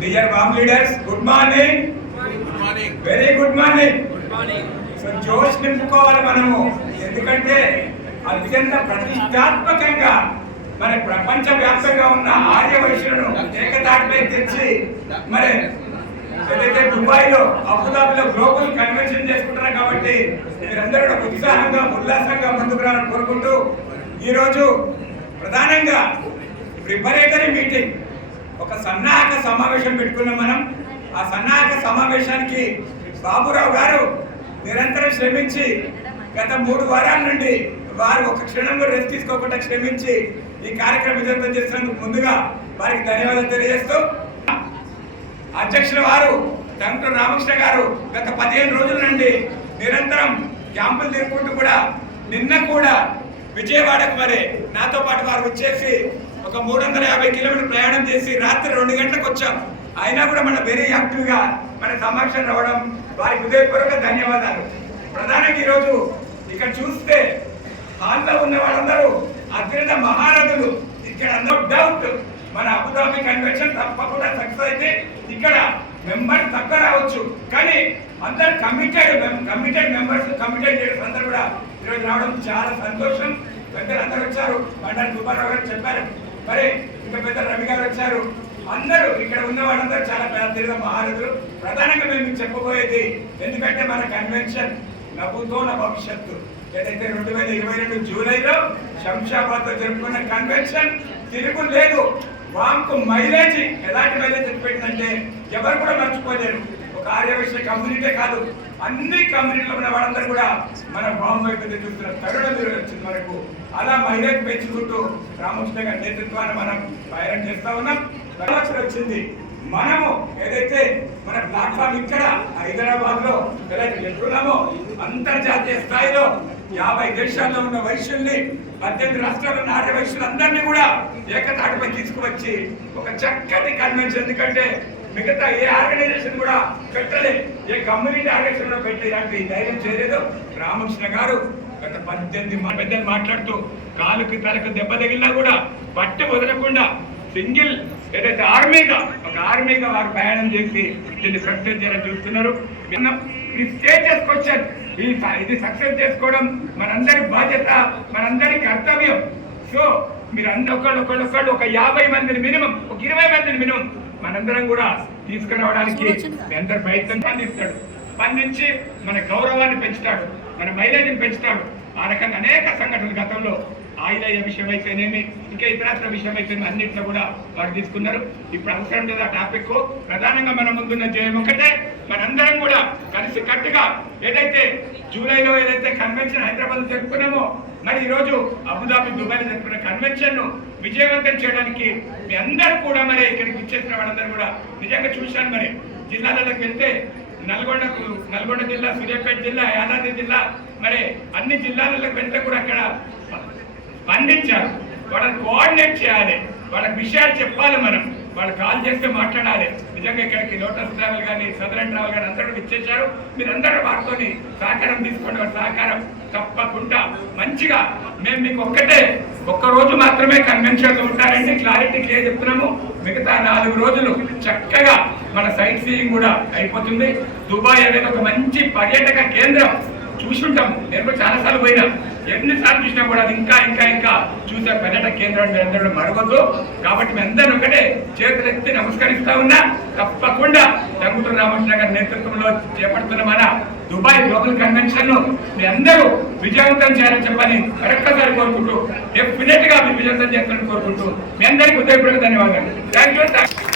Dear warm leaders, good morning. Good morning. Very good morning. Good morning. So జోష్ నింపుకోవాలి మనము, ఎందుకంటే అత్యంత ప్రతిష్టాత్మకంగా మన ప్రపంచ వ్యాప్తంగా ఉన్న ఆర్య వైశ్యులను ఏకతాటిపై తెచ్చి మరి ఏదైతే దుబాయ్ లో అబుదాబిలో గ్లోబల్ కన్వెన్షన్ చేసుకుంటున్నారు కాబట్టి మీరందరూ కూడా ఉత్సాహంగా ఉల్లాసంగా ముందుకు రావాలని కోరుకుంటూ ఈరోజు ప్రధానంగా ప్రిపరేటరీ మీటింగ్ ఒక సన్నాహక సమావేశం పెట్టుకున్నాం మనం. ఆ సన్నాహక సమావేశానికి బాబురావు గారు నిరంతరం శ్రమించి గత 3 వారాల నుండి వారు ఒక క్షణంలో రెస్ట్ తీసుకోకుండా శ్రమించి ఈ కార్యక్రమం విజయవంతం చేసినందుకు ముందుగా వారికి ధన్యవాదాలు తెలియజేస్తూ, అధ్యక్షుల వారు డాక్టర్ రామకృష్ణ గారు గత 15 రోజుల నుండి నిరంతరం క్యాంపులు తిరుగుకుంటూ కూడా నిన్న కూడా విజయవాడకు మరి నాతో పాటు వారు వచ్చేసి ఒక 350 కిలోమీటర్లు ప్రయాణం చేసి రాత్రి 2 గంటలకు వచ్చాం. అయినా కూడా మన వెరీ యాక్టివ్ గా మన సమావేశం రావడం వారికి హృదయపూర్వక ధన్యవాదాలు. ప్రధానంగా ఈరోజు ఇక్కడ చూస్తే హాల్లో ఉన్న వాళ్ళందరూ అత్యంత మహారథులు. ఇక్కడ నో డౌట్ మన అబుదాబి కన్వెన్షన్ తప్పకుండా సక్సెస్ అయితే ఇక్కడ మెంబర్స్ తక్కువ రావచ్చు, కానీ అందరు కమిటెడ్ మెంబర్స్ కమిటెడ్ లీడర్స్ అందరూ కూడా ఈరోజు రావడం చాలా సంతోషం. పెద్దలు అందరూ వచ్చారు, బండారు సుబ్బారావు గారు చెప్పారు, మరి ఇంకా పెద్ద రవి గారు వచ్చారు. అందరూ ఇక్కడ ఉన్న వాళ్ళందరూ చాలా పెద్ద మహారథులు. ప్రధానంగా మేము చెప్పబోయేది, ఎందుకంటే మన కన్వెన్షన్ నవ్వుతో నా భవిష్యత్తు ఏదైతే 2022 జూలైలో శంషాబాద్ లో జరుపుకున్న కన్వెన్షన్ తిరుగు లేదు. వాంకు మైలేజ్ ఎలాంటి మైలేజ్ పెట్టిందంటే ఎవరు కూడా మర్చిపోలేరు. ఒక ఆర్యవైశ్య కమ్యూనిటీ కాదు, అన్ని కమ్యూనిటీలో ఉన్న వాళ్ళందరూ కూడా మన బాంబు వైపు చూస్తున్న తరుణం వచ్చింది మనకు. అలా మైలేజ్ పెంచుకుంటూ రామకృష్ణ గారి నేతృత్వాన్ని మనం ప్రయాణం చేస్తా ఉన్నాం. ఆలోచన వచ్చింది, మనము ఏదైతే మన ప్లాట్ఫామ్ ఇక్కడ హైదరాబాద్ లో ఏదైతే పెట్టుకున్నామో అంతర్జాతీయ స్థాయిలో 50 దేశాల్లో ఉన్న వైశ్యుల్ని 18 రాష్ట్రాల్లో ఉన్న ఆర్య వైశ్యులందరినీ కూడా ఏకతాటిపై తీసుకువచ్చి ఒక చక్కటి కన్వెన్షన్, ఎందుకంటే మిగతా ఏ ఆర్గనైజేషన్ కూడా పెట్టలేదు, ఏ కమ్యూనిటీ ఆర్గనైజేషన్ కూడా పెట్టి ఇలాంటి ధైర్యం చేయలేదు. రామకృష్ణ గారు గత 18 పెద్దలు మాట్లాడుతూ కాలుకి తలకు దెబ్బ తగిలినా కూడా పట్టి వదలకుండా సింగిల్ ఏదైతే ఆర్మీగా వారు ప్రయాణం చేసి దీన్ని సక్సెస్ చేయాలని చూస్తున్నారు. ఈ స్టేటస్ క్వశ్చన్ ఇది సక్సెస్ చేసుకోవడం మనందరి బాధ్యత, మనందరి కర్తవ్యం. సో మీరు అందరూ ఒకళ్ళు ఒక 50 మందిని మినిమం, ఒక 20 మందిని మినిమం మనందరం కూడా తీసుకురావడానికి మీ అందరి ప్రయత్నం అందిస్తాడు. స్పందించి మన గౌరవాన్ని పెంచుతాడు, మన మైలేజ్ని పెంచుతాడు. ఆ రకంగా అనేక సంఘటనలు గతంలో ఆయిలయ్య విషయం అయితేనేమి, ఇంకా ఇతరత్ర విషయం అయితే అన్నింటిలో కూడా వారు తీసుకున్నారు. ఇప్పుడు అవసరం లేదు ఆ టాపిక్. ప్రధానంగా మన ముందున్న జయం ఒకటే, మనందరం కూడా కలిసి కట్టుగా ఏదైతే జూలైలో ఏదైతే కన్వెన్షన్ హైదరాబాద్ జరుపుకున్నామో, మరి ఈరోజు అబుదాబి దుబాయ్లో జరుపుకున్న కన్వెన్షన్ ను విజయవంతం చేయడానికి మీ అందరూ కూడా మరి ఇక్కడికి ఇచ్చేసిన వాళ్ళందరూ కూడా నిజంగా చూశాను. మరి జిల్లాలకు వెళ్తే నల్గొండ జిల్లా, సూర్యాపేట జిల్లా, యాదాద్రి జిల్లా, మరి అన్ని జిల్లాలకు వెళ్తే కూడా అక్కడ స్పందించారు. వాళ్ళని కోఆర్డినేట్ చేయాలి, వాళ్ళకి విషయాలు చెప్పాలి, వాళ్ళు కాల్ చేస్తే మాట్లాడాలి. నిజంగా ఇక్కడికి లోటస్ ట్రావెల్ కానీ సదరన్ ట్రావెల్ కానీ అందరూ ఇచ్చేశారు. మీరందరూ వారితో సహకారం తీసుకోండి. వారి సహకారం తప్పకుండా మంచిగా మేము మీకు ఒక్క రోజు మాత్రమే కన్వెన్షన్ ఉంటారండి, క్లారిటీ క్లియర్ చెప్తున్నాము. మిగతా 4 రోజులు చక్కగా మన సైట్ సీయింగ్ కూడా అయిపోతుంది. దుబాయ్ అనేది ఒక మంచి పర్యాటక కేంద్రం, చూసుంటాము. నేను కూడా చాలాసార్లు పోయినా, ఎన్నిసార్లు చూసినా కూడా అది ఇంకా చూసే పర్యాటక కేంద్రం అందరూ మరవద్దు. కాబట్టి మీ అందరూ ఒకటే చేతులెత్తి నమస్కరిస్తా ఉన్నా. తప్పకుండా డాక్టర్ రామకృష్ణ గారి నేతృత్వంలో చేపడుతున్న మన దుబాయ్ గ్లోబల్ కన్వెన్షన్ ను మీ అందరూ విజయవంతం చేయాలని చెప్పని మరొక్కసారి కోరుకుంటూ, డెఫినెట్ గా మీరు విజయవంతం చేస్తారని కోరుకుంటూ మీ అందరికీ హృదయపూర్వక ధన్యవాదాలు. Thank you.